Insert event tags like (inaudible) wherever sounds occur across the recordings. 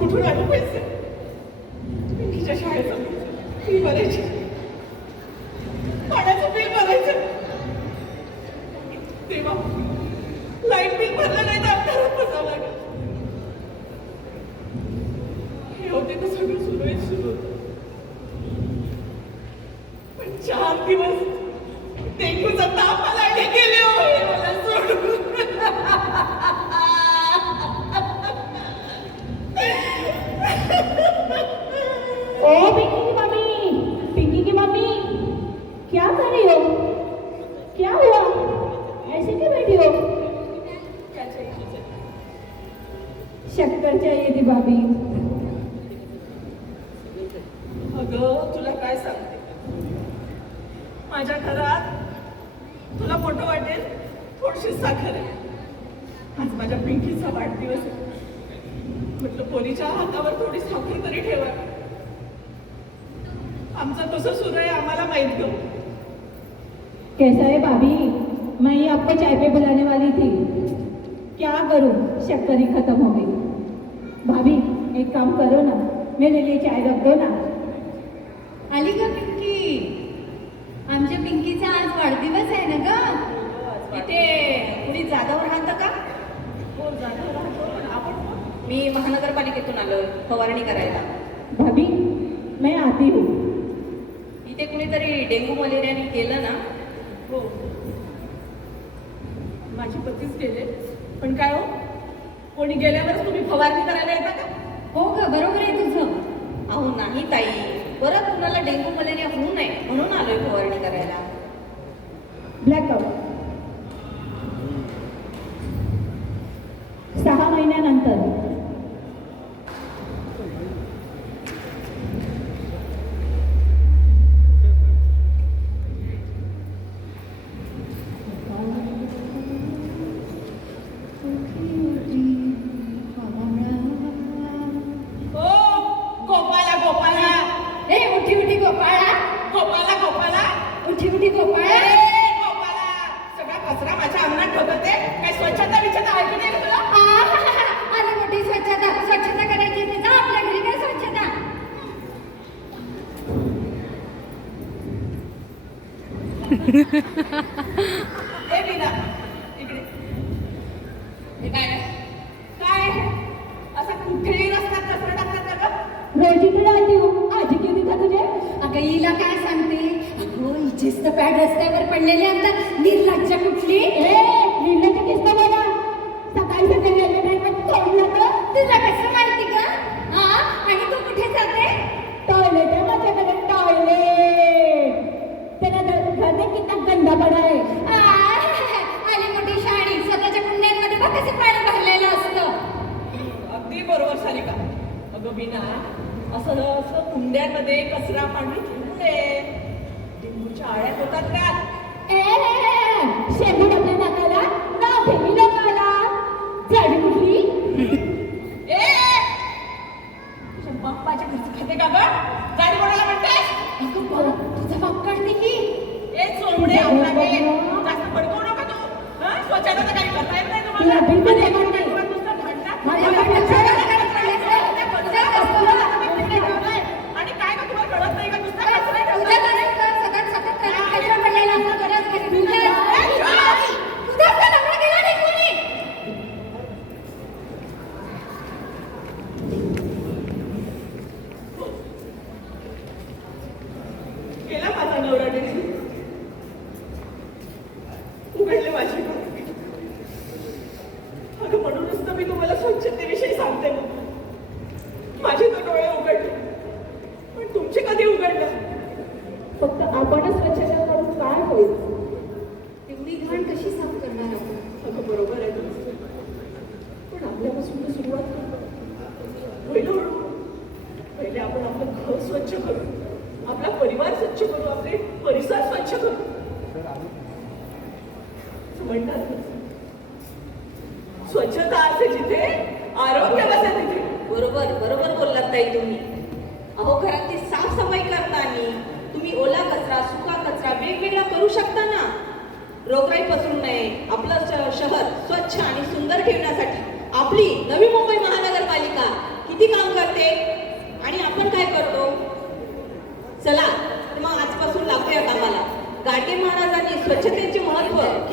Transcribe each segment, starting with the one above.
不出来，不会死。कर रही हो क्या हुआ? ऐसे क्यों बैठी हो? चाहिए शक्कर चाहिए थी भाभी अगं तुला काय सांगते? माझ्या घरात तुला मोठं वाटेल थोडीशी साखर आहे. आज माझ्या पिंकीचा वाढदिवस आहे. म्हटलं पोरीच्या हातावर थोडी साखर तरी ठेवा. आमचं कसं सुरू आहे आम्हाला माहीत गं कैसा है भाभी? मैं ही आपको चाय पे बुलाने वाली थी। क्या करूं? शक्कर ही खत्म हो गई। भाभी एक काम करो ना। मेरे लिए चाय रख दो ना। आली का पिंकी। आमच्या पिंकीचा आज वाढदिवस आहे ना ग? इथे कुणी जागावर राहतं का? हो जागा राहतो? पण आपण? मी महानगरपालिकेतून आलो फवारणी करायला. भाभी मैं आती हूँ। इथे कुणीतरी डेंग्यू मलेरियाने केलं ना हो. माझे पतीच गेले. पण काय हो? कोणी गेल्यावरच तुम्ही फवारणी करायला येता का? हो ग बरोबर आहे तुझं. अहो नाही ताई. परत कुणाला डेंग्यू मलेरिया होऊ नये म्हणून आलोय फवारणी करायला. ब्लॅकआउट सहा महिन्यानंतर ओ गोपाला गोपाला ए उठी उठी गोपाळा गोपाला गोपाला उठी उठी ए, गोपाळा गोपाला सगळा कचरा माझ्या अंगणात ठेवत ते काय स्वच्छता विच्छता आहे की नाही रे तुला आली मोठी स्वच्छता स्वच्छता करायची आहे जा आपल्या घरी काय स्वच्छता ए मीना इकडे हे काय काय असा कुठेही रस्त्यात कचरा टाकतात का गं? रोजी की डालती हूँ आज क्यों दिखा तुझे अगं हिला काय सांगते अगो हिचेच तर पॅड रस्त्यावर पडलेले आता निर्लज्ज कुठली ए नीलचं किस्सा बोला सकाळी सकाळी आले नाही पण सोडलं तर तुला कसं माहिती का हा आणि तू कुठे जाते टॉयलेट है माझ्याकडे टॉयलेट तेरा घर में कितना गंदा पड़ा है आ, आली मोठी शाणी स्वतःच्या कुंड्यांमध्ये बघ कसं पाणी भरलेलं असतं अगदी बरोबर सारिका अगं मीना असं कुंड्यांमध्ये कचरा पाणी ठेवू नये. डेंग्यूच्या आळ्या होतात का? ए शेंबूड आपल्या नाकाला नाव ठेवी लोकाला झाडी कुठली? (laughs) ए तुझ्या बाप्पाच्या घरचं खाते का गं? गाडी कोणाला म्हणतेस? अगं बरं, तुझा बाप काढते की ए जास्त पडतो नका तू. हं? स्वच्छता काही करता येत नाही तुम्हाला तुला बिलकुल आणि जमत एका नाही. डोळ्यात नुसतं भांडणात. माझ्या मला बापाच्या कचरा घरात करायचं. त्या कचरा कचरा तुम्ही तिकडे ठेवलाय. आणि काय का तुम्हाला कळत नाही का नुसता कचरा तुझ्या ठेवलाय? घरात तर सतत सतत घरात कचरा पडलेला असतो घरात घरी तुझ्या ए, तुझा तर नवरा गेला नाही कोणी उघडले माझे. अगं म्हणूनच तर मी तुम्हाला स्वच्छतेविषयी सांगते. माझे तर डोळे उघडले पण तुमचे कधी उघडलं फक्त आपणच स्वच्छता करून काय होईल एवढी घाण कशी साफ करणार आपण अगं बरोबर आहे. पण आपल्यापासून सुरुवात. होईल. पहिले आपण आपलं घर स्वच्छ करू आपला परिवार स्वच्छ करू आपले परिसर स्वच्छ करू. म्हणतात. स्वच्छता असते जिथे आरोग्य बसे तिथे. बरोबर बरोबर बोललात ताई तुम्ही. अहो घरातली साफसफाई करताना तुम्ही ओला कचरा सुका कचरा वेगवेगळा करू शकता ना? रोगराई पसरू नये आपलं श- शहर स्वच्छ आणि सुंदर ठेवण्यासाठी. आपली नवी मुंबई महानगरपालिका किती काम करते? आणि आपण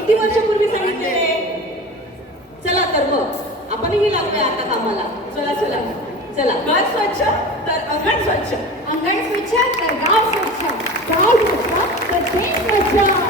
किती वर्षापूर्वी सांगितले चला तर मग. आपणही लागलोय आता कामाला. चला चला. चला. घर स्वच्छ तर अंगण स्वच्छ. अंगण स्वच्छ तर गाव स्वच्छ. गाव स्वच्छ तर देश स्वच्छ.